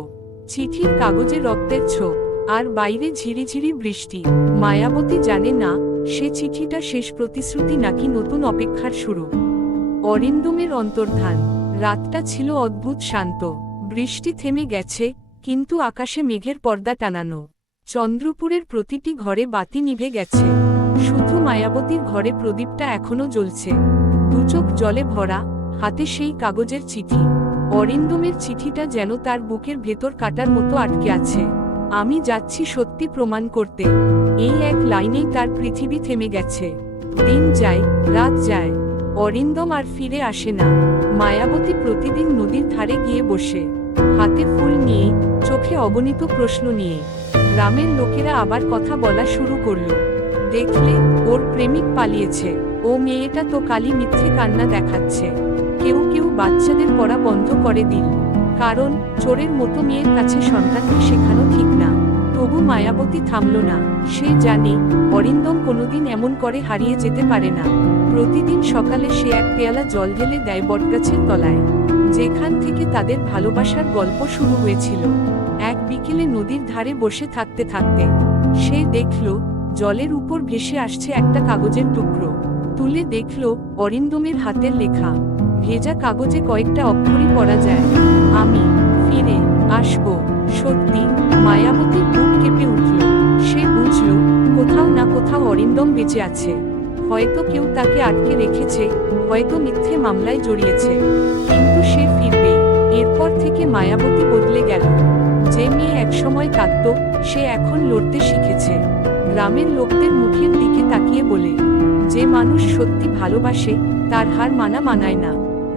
চিঠির কাগজে রক্তের ছোপ, আর বাইরে ঝিরিঝিরি বৃষ্টি। মায়াবতী জানে না সে চিঠিটা শেষ প্রতিশ্রুতি নাকি নতুন অপেক্ষার শুরু। অরিন্দমের অন্তর্ধান। রাতটা ছিল অদ্ভুত শান্ত। বৃষ্টি থেমে গেছে, কিন্তু আকাশে মেঘের পর্দা টানানো। চন্দ্রপুরের প্রতিটি ঘরে বাতি নিভে গেছে, শুধু মায়াবতীর ঘরে প্রদীপটা এখনো জ্বলছে। দুচোখ জলে ভরা, হাতে সেই কাগজের চিঠি। অরিন্দমের চিঠিটা যেন তার বুকের ভেতর কাটার মতো আটকে আছে। আমি যাচ্ছি সত্যি প্রমাণ করতে। এই এক লাইনেই তার পৃথিবী থেমে গেছে। দিন যায়, রাত যায়, অরিন্দম আর ফিরে আসে না। মায়াবতী প্রতিদিন নদীর ধারে গিয়ে বসে, হাতে ফুল নিয়ে, চোখে অগণিত প্রশ্ন নিয়ে। গ্রামের লোকেরা আবার কথা বলা শুরু করলো, দেখলে ওর প্রেমিক পালিয়েছে, ও মেয়েটা তো কালি মিথ্যে কান্না দেখাচ্ছে। কেউ কেউ বাচ্চাদের পড়া বন্ধ করে দিল, কারণ চোরের মতো মেয়ের কাছে সন্তানকে শেখানো ঠিক না। তবু মায়াবতী থামল না। সে জানে অরিন্দম কোনোদিন এমন করে হারিয়ে যেতে পারে না। প্রতিদিন সকালে সে এক পেয়ালা জল ঢেলে দেয় বটগাছের তলায়, যেখান থেকে তাদের ভালোবাসার গল্প শুরু হয়েছিল। এক বিকেলে নদীর ধারে বসে থাকতে থাকতে সে দেখল জলের উপর ভেসে আসছে একটা কাগজের টুকরো। তুলে দেখল অরিন্দমের হাতের লেখা। ভেজা কাগজে কয়েকটা অক্ষরই পড়া যায়, আমি ফিরে আসব সত্যি। মায়াবতীর বুক কেঁপে উঠল। সে বুঝল কোথাও না কোথাও অরিন্দম বেঁচে আছে। হয়তো কেউ তাকে আটকে রেখেছে, হয়তো মিথ্যে মামলায় জড়িয়েছে, কিন্তু সে ফিরবে। এরপর থেকে মায়াবতী বদলে গেল। যে মেয়ে একসময় কাঁদত, সে এখন লড়তে শিখেছে। গ্রামের লোকদের মুখের দিকে তাকিয়ে বলে, যে মানুষ সত্যি ভালোবাসে তার হার মানায় না।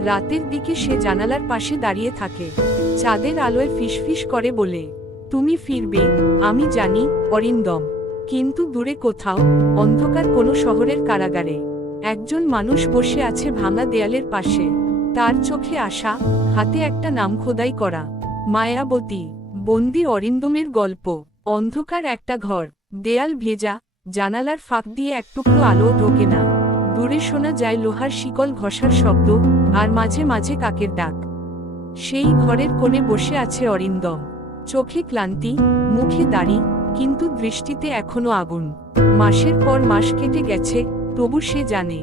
রাতের দিকে সে জানালার পাশে দাঁড়িয়ে থাকে, চাঁদের আলোয় ফিসফিস করে বলে, তুমি ফিরবে, আমি জানি অরিন্দম। কিন্তু দূরে কোথাও, অন্ধকার কোনো শহরের কারাগারে, একজন মানুষ বসে আছে ভাঙা দেয়ালের পাশে। তার চোখে আশা, হাতে একটা নাম খোদাই করা, মায়াবতী। বন্দি অরিন্দমের গল্প। অন্ধকার একটা ঘর, দেয়াল ভেজা, জানালার ফাঁক দিয়ে এক টুকরো আলো ঢোকে না। দূরে শোনা যায় লোহার শিকল ঘষার শব্দ, আর মাঝে মাঝে কাকের ডাক। সেই ঘরের কোণে বসে আছে অরিন্দম, চোখে ক্লান্তি, মুখে দাড়ি, কিন্তু দৃষ্টিতে এখনো আগুন। মাসের পর মাস কেটে গেছে, তবু সে জানে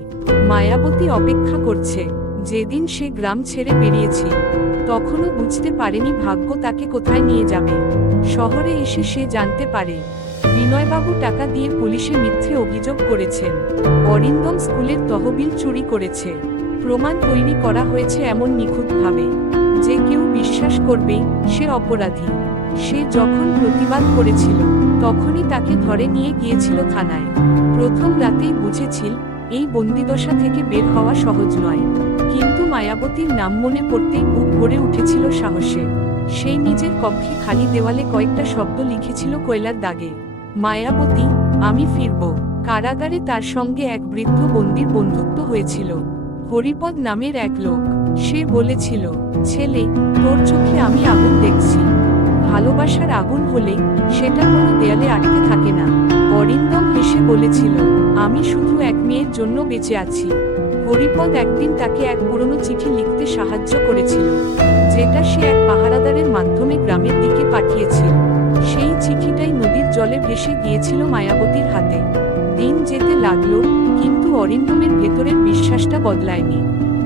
মায়াবতী অপেক্ষা করছে। যেদিন সে গ্রাম ছেড়ে বেরিয়েছিল, তখনও বুঝতে পারেনি ভাগ্য তাকে কোথায় নিয়ে যাবে। শহরে এসে সে জানতে পারে বিনয়বাবু টাকা দিয়ে পুলিশে মিথ্যে অভিযোগ করেছেন। অরিন্দম স্কুলের তহবিল চুরি করেছে। প্রমাণ তৈরি করা হয়েছে এমন নিখুঁতভাবে যে কেউ বিশ্বাস করবে সে অপরাধী। সে যখন প্রতিবাদ করেছিল, তখনই তাকে ধরে নিয়ে গিয়েছিল থানায়। প্রথম রাতেই বুঝেছিল এই বন্দিদশা থেকে বের হওয়া সহজ নয়। কিন্তু মায়াবতীর নাম মনে পড়তেই বুক ভরে উঠেছিল সাহসে। সেই নিজের কক্ষে খালি দেওয়ালে কয়েকটা শব্দ লিখেছিল কয়লার দাগে, মায়াবতী, আমি ফিরব। কারাগারে তার সঙ্গে এক বৃদ্ধ বন্দির বন্ধুত্ব হয়েছিল, হরিপদ নামের এক লোক। সে বলেছিল, ছেলে, তোর চোখে আমি আগুন দেখছি। ভালোবাসার আগুন হলে সেটা কোনো দেয়ালে আটকে থাকে না। অরিন্দম হেসে বলেছিল, আমি শুধু এক মেয়ের জন্য বেঁচে আছি। হরিপদ একদিন তাকে এক পুরনো চিঠি লিখতে সাহায্য করেছিল, যেটা সে এক পাহারাদারের মাধ্যমে গ্রামের দিকে পাঠিয়েছিল। সেই চিঠিটাই নদীর জলে ভেসে গিয়েছিল মায়াবতীর হাতে। দিন যেতে লাগলো, কিন্তু অরিন্দমের ভেতরের বিশ্বাসটা বদলায়নি।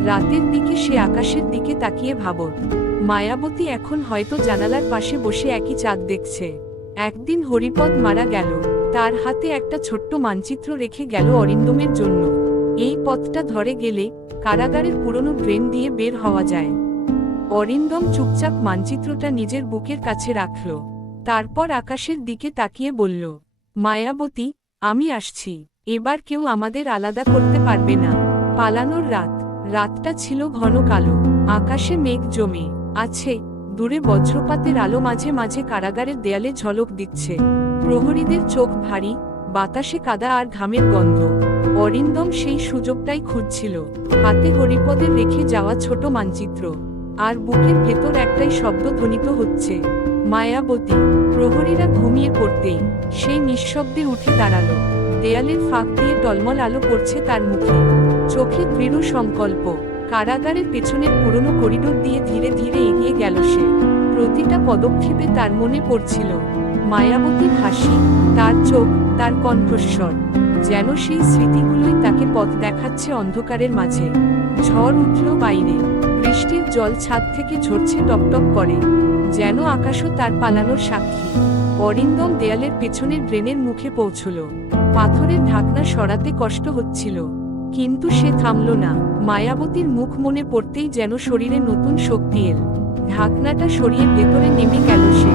রাতের দিকে সে আকাশের দিকে তাকিয়ে ভাবত, মায়াবতী এখন হয়তো জানালার পাশে বসে একই চাঁদ দেখছে। একদিন হরিপদ মারা গেল। তার হাতে একটা ছোট্ট মানচিত্র রেখে গেল অরিন্দমের জন্য। এই পথটা ধরে গেলে কারাগারের পুরনো ড্রেন দিয়ে বের হওয়া যায়। অরিন্দম চুপচাপ মানচিত্রটা নিজের বুকের কাছে রাখল। তারপর আকাশের দিকে তাকিয়ে বলল, মায়াবতী, আমি আসছি। এবার কেউ আমাদের আলাদা করতে পারবে না। পালানোর রাতটা ছিল ঘন কালো। আকাশে মেঘ জমে আছে, দূরে বজ্রপাতের আলো মাঝে মাঝে কারাগারের দেয়ালে ঝলক দিচ্ছে। প্রহরীদের চোখ ভারী, বাতাসে কাদা আর ঘামের গন্ধ। অরিন্দম সেই সুযোগটাই খুঁজছিল, হাতে হরিপদের রেখে যাওয়া ছোট মানচিত্র। আর বুকের ভেতর একটাই শব্দ ধ্বনিত হচ্ছে, মায়াবতী। প্রহরীরা ঘুমিয়ে পড়তেই সেই নিঃশব্দে উঠে দাঁড়ালো। দেয়ালের ফাঁক দিয়ে টলমল আলো পড়ছে তার মুখে, চোখে দৃঢ় সংকল্প। কারাগারের পেছনের পুরনো করিডোর দিয়ে ধীরে ধীরে এগিয়ে গেল সে। প্রতিটা পদক্ষেপে তার মনে পড়ছিল মায়াবতীর হাসি, তার চোখ, তার কণ্ঠস্বর। যেন সেই স্মৃতিগুলোই তাকে পথ দেখাচ্ছে অন্ধকারের মাঝে। ঝড় উঠল বাইরে, বৃষ্টির জল ছাদ থেকে ঝরছে টপটপ করে, যেন আকাশও তার পালানোর সাক্ষী। অরিন্দম দেয়ালের পেছনের ড্রেনের মুখে পৌঁছল। পাথরের ঢাকনা সরাতে কষ্ট হচ্ছিল, কিন্তু সে থামল না। মায়াবতীর মুখ মনে পড়তেই যেন শরীরে নতুন শক্তি এল। ঢাকনাটা সরিয়ে ভেতরে নেমে গেল সে।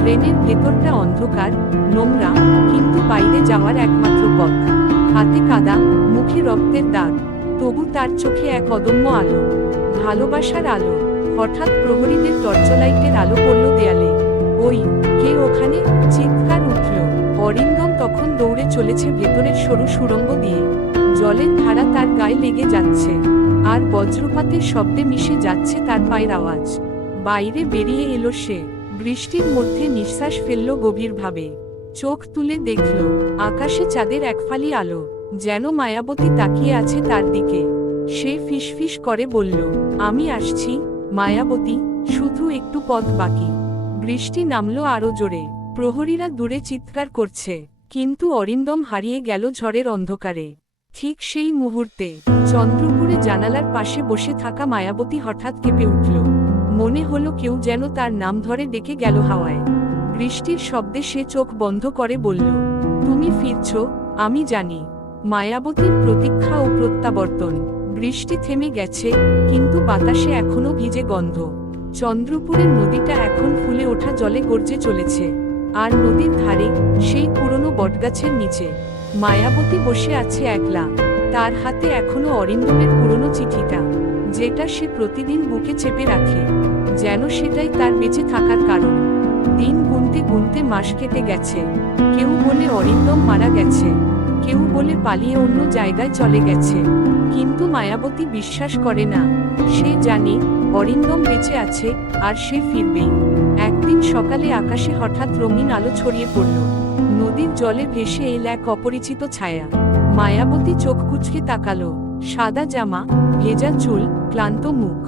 ড্রেনের ভেতরটা অন্ধকার, নোংরা, কিন্তু বাইরে যাওয়ার একমাত্র পথ। হাতে কাদা, মুখে রক্তের দাগ, তবু তার চোখে এক অদম্য আলো, ভালোবাসার আলো। হঠাৎ প্রহরীদের টর্চলাইটের আলো পড়ল দেয়ালে। ওই, কে ওখানে? চিৎকার উঠল। অরিন্দম তখন দৌড়ে চলেছে ভেতরের সরু সুড়ঙ্গ দিয়ে। জলের ধারা তার গায়ে লেগে যাচ্ছে, আর বজ্রপাতের শব্দে মিশে যাচ্ছে তার পায়ের আওয়াজ। বাইরে বেরিয়ে এলো সে। বৃষ্টির মধ্যে নিঃশ্বাস ফেলল গভীরভাবে। চোখ তুলে দেখল আকাশে চাঁদের একফালি আলো, যেন মায়াবতী তাকিয়ে আছে তার দিকে। সে ফিসফিস করে বলল, আমি আসছি মায়াবতী, শুধু একটু পথ বাকি। বৃষ্টি নামলো আরো জোরে। প্রহরীরা দূরে চিৎকার করছে, কিন্তু অরিন্দম হারিয়ে গেল ঝড়ের অন্ধকারে। ঠিক সেই মুহূর্তে চন্দ্রপুরে জানালার পাশে বসে থাকা মায়াবতী হঠাৎ কেঁপে উঠল। মনে হলো কেউ যেন তার নাম ধরে ডেকে গেল হাওয়ায়। বৃষ্টির শব্দে সে চোখ বন্ধ করে বলল, তুমি ফিরছ, আমি জানি। মায়াবতীর প্রতীক্ষা ও প্রত্যাবর্তন। বৃষ্টি থেমে গেছে, কিন্তু বাতাসে এখনো ভিজে গন্ধ। চন্দ্রপুরের নদীটা এখন ফুলে ওঠা জলে গর্জে চলেছে। আর নদীর ধারে সেই পুরনো বটগাছের নিচে মায়াবতী বসে আছে একলা। তার হাতে এখনো অরিন্দমের পুরনো চিঠিটা, যেটা সে প্রতিদিন বুকে চেপে রাখে, যেন সেটাই তার বেঁচে থাকার কারণ। দিন গুনতে গুনতে মাস কেটে গেছে। কেউ বলে অরিন্দম মারা গেছে, কেউ বলে পালিয়ে অন্য জায়গায় চলে গেছে, কিন্তু মায়াবতী বিশ্বাস করে না। সে জানে অরিন্দম বেঁচে আছে, আর সে ফিরবেই। একদিন সকালে আকাশে হঠাৎ রঙিন আলো ছড়িয়ে পড়ল। নদীর জলে ভেসে এল এক অপরিচিত ছায়া। মায়াবতী চোখ কুঁচকে তাকালো। সাদা জামা, ভেজা চুল, ক্লান্ত মুখ,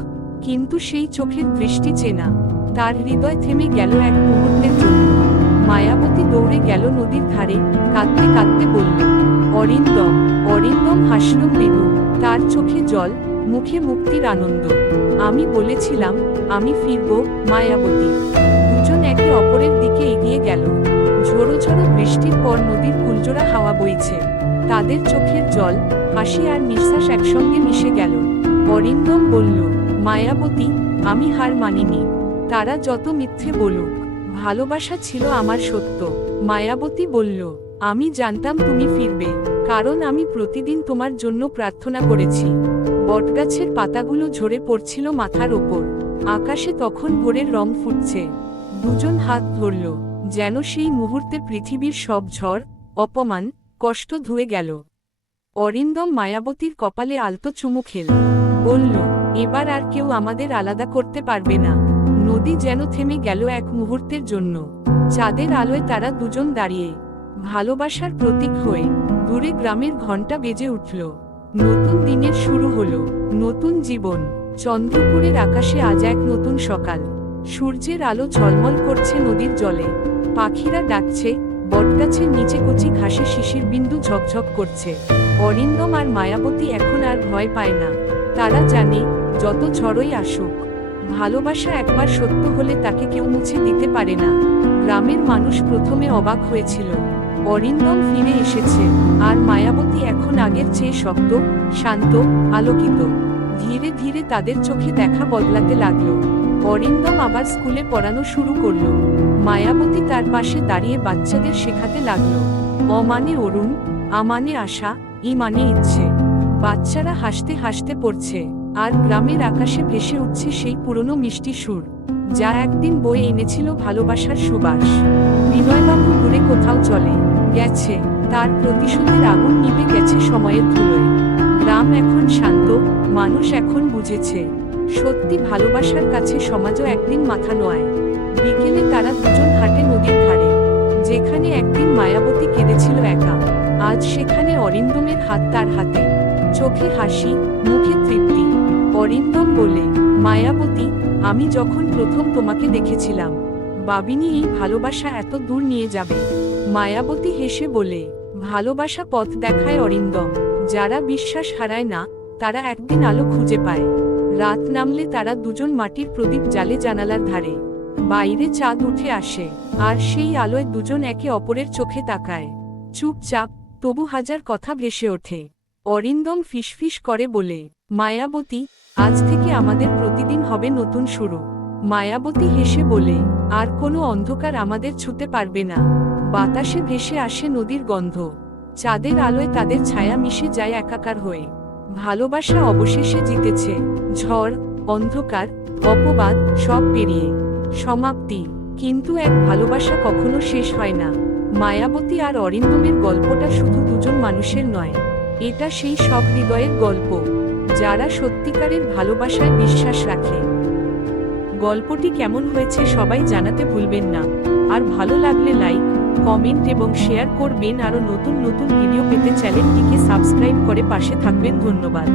কিন্তু সেই চোখের দৃষ্টি চেনা। তার হৃদয় থেমে গেল এক মুহূর্তের জন্য। মায়াবতী দৌড়ে গেল নদীর ধারে, কাঁদতে কাঁদতে বলল, অরিন্দম। অরিন্দম হাসল মৃদু, তার চোখে জল, মুখে মুক্তির আনন্দ। আমি বলেছিলাম, আমি ফিরব মায়াবতী। দুজন একে অপরের দিকে এগিয়ে গেল। ঝোড়ো ঝোড়ো বৃষ্টির পর নদীর কুলজোড়া হাওয়া বইছে। তাদের চোখের জল, হাসি আর নিঃশ্বাস একসঙ্গে মিশে গেল। অরিন্দম বলল, মায়াবতী, আমি হার মানিনি। তারা যত মিথ্যে বলুক, ভালোবাসা ছিল আমার সত্য। মায়াবতী বলল, আমি জানতাম তুমি ফিরবে, কারণ আমি প্রতিদিন তোমার জন্য প্রার্থনা করেছি। বটগাছের পাতাগুলো ঝরে পড়ছিল মাথার ওপর। আকাশে তখন ভোরের রং ফুটছে। দুজন হাত ধরল, যেন সেই মুহূর্তে পৃথিবীর সব ঝড়, অপমান, কষ্ট ধুয়ে গেল। অরিন্দম মায়াবতীর কপালে আলতো চুমু খেল, বলল, এবার আর কেউ আমাদের আলাদা করতে পারবে না। নদী যেন থেমে গেল এক মুহূর্তের জন্য। চাঁদের আলোয় তারা দুজন দাঁড়িয়ে, ভালোবাসার প্রতীক হয়ে। দূরে গ্রামের ঘণ্টা বেজে উঠল। নতুন দিনের শুরু হলো, নতুন জীবন। চন্দ্রপুরের আকাশে আজ এক নতুন সকাল। সূর্যের আলো ঝলমল করছে নদীর জলে। পাখিরা ডাকছে, বটগাছের নিচে কচি ঘাসে শিশির বিন্দু ঝকঝক করছে। অরিন্দম আর মায়াবতী এখন আর ভয় পায় না। তারা জানে, যত ঝড়ই আসুক, ভালোবাসা একবার সত্য হলে তাকে কেউ মুছে দিতে পারে না। গ্রামের মানুষ প্রথমে অবাক হয়েছিল। অরিন্দম ফিরে এসেছে, আর মায়াবতী এখন আগের চেয়ে শক্ত, শান্ত, আলোকিত। ধীরে ধীরে তাদের চোখে দেখা বদলাতে লাগলো। অরিন্দম আবার স্কুলে পড়ানো শুরু করলো। মায়াবতী তার পাশে দাঁড়িয়ে বাচ্চাদের শেখাতে লাগলো। অ মানে অরুণ, আ মানে আশা, ই মানে ইচ্ছে। বাচ্চারা হাসতে হাসতে পড়ছে, আর গ্রামের আকাশে ভেসে উঠছে সেই পুরনো মিষ্টি সুর, যা একদিন বয়ে এনেছিল ভালোবাসার সুবাস। বিনয়বাবু দূরে কোথাও চলে গেছে, তার প্রতিশোধের আগুন নিভে গেছে সময়ের ধুলোয়। গ্রাম এখন শান্ত, মানুষ এখন বুঝেছে সত্যি ভালোবাসার কাছে সমাজও একদিন মাথা নোয়ায়। বিকেলে তারা দুজন হাঁটে নদীর ধারে। যেখানে একদিন মায়াবতী কেঁদেছিল একা, আজ সেখানে অরিন্দমের হাত তার হাতে, চোখে হাসি, মুখে তৃপ্তি। অরিন্দম বলে, মায়াবতী, আমি যখন প্রথম তোমাকে দেখেছিলাম, ভাবিনি এই ভালোবাসা এত দূর নিয়ে যাবে। মায়াবতী হেসে বলে, ভালোবাসা পথ দেখায় অরিন্দম। যারা বিশ্বাস হারায় না, তারা একদিন আলো খুঁজে পায়। রাত নামলে তারা দুজন মাটির প্রদীপ জ্বালে জানালার ধারে। বাইরে চাঁদ উঠে আসে, আর সেই আলোয় দুজন একে অপরের চোখে তাকায়। চুপচাপ, তবু হাজার কথা ভেসে ওঠে। অরিন্দম ফিসফিস করে বলে, মায়াবতী, আজ থেকে আমাদের প্রতিদিন হবে নতুন শুরু। মায়াবতী হেসে বলে, আর কোনো অন্ধকার আমাদের ছুঁতে পারবে না। বাতাসে ভেসে আসে নদীর গন্ধ, চাঁদের আলোয় তাদের ছায়া মিশে যায় একাকার হয়ে। ভালোবাসা অবশেষে জিতেছে। ঝড়, অন্ধকার, অপবাদ সব পেরিয়ে সমাপ্তি। কিন্তু এক ভালোবাসা কখনো শেষ হয় না। মায়াবতী আর অরিন্দমের গল্পটা শুধু দুজন মানুষের নয়, এটা সেই সব হৃদয়ের গল্প, যারা সত্যিকারের ভালোবাসায় বিশ্বাস রাখে। গল্পটি কেমন হয়েছে সবাই জানাতে ভুলবেন না। আর ভালো লাগলে লাইক, কমেন্ট এবং শেয়ার করবেন। আরও নতুন নতুন ভিডিও পেতে চ্যানেলটিকে সাবস্ক্রাইব করে পাশে থাকবেন। ধন্যবাদ।